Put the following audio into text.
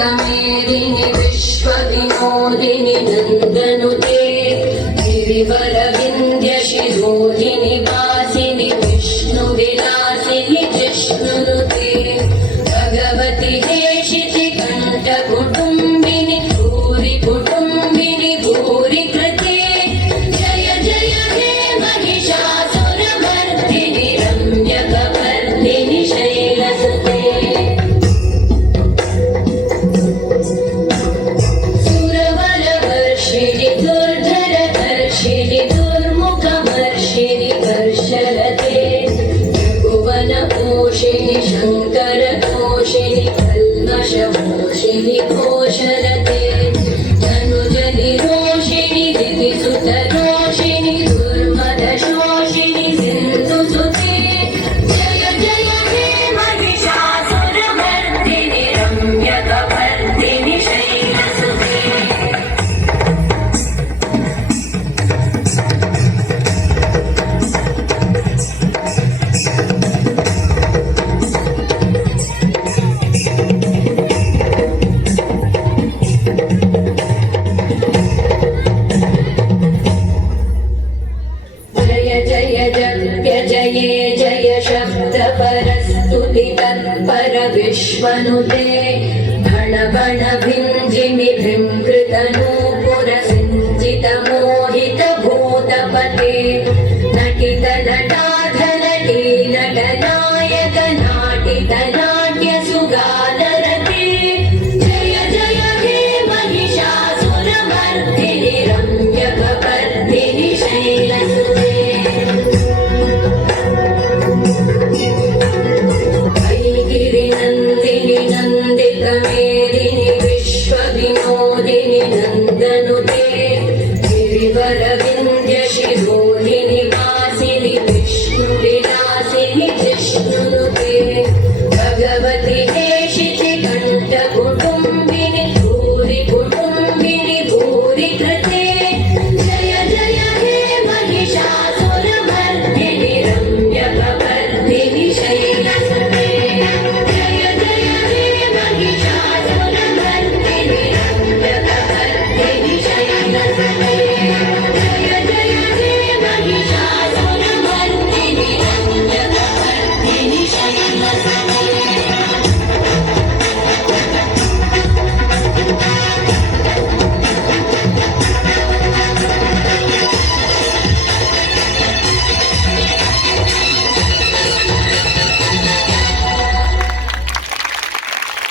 मेदिनि विश्वविनोदिनि नन्दनुते गिरिवरविन्द्यशिरोधिनि वासिनि विष्णुविलासिनि जिष्णुनुते भगवति हेशिति कण्ठकुटुम्बिनि भूरि कुटुम्बिनि भूरि कृते जय जय हे महिषासुरमर्दिनि रम्यकवर्दिनि शैलसुते सुरवरवर्षिणि दुर्धरधर्षिणि दुर्मुखवर्षिणि वर्षलते त्रिभुवनपोषिणि शङ्करतोषिणि कल्मषमोषिणि घोषलते तनुजनिरोषिणि दितिसुतरोषिणि दुर्मदशोषिणि सिन्धुसुते जय जय हे महिषासुरमर्दिनि रम्यकवर्दिनि शैलसुते जय जय जप्य जये जय शब्द परस्तुति तत्पर विश्वनुते भण भण भिञ्जिमि भृङ्कृतनूपुर सिञ्चित मोहित भूतपते नटित नटाधनटी नटनायक नाटित नाट्य सुगानरते जय जय हे महिषासुरमर्दिनि रम्यकवर्दिनि शैलसुते गिरिनन्दिनि नन्दितमे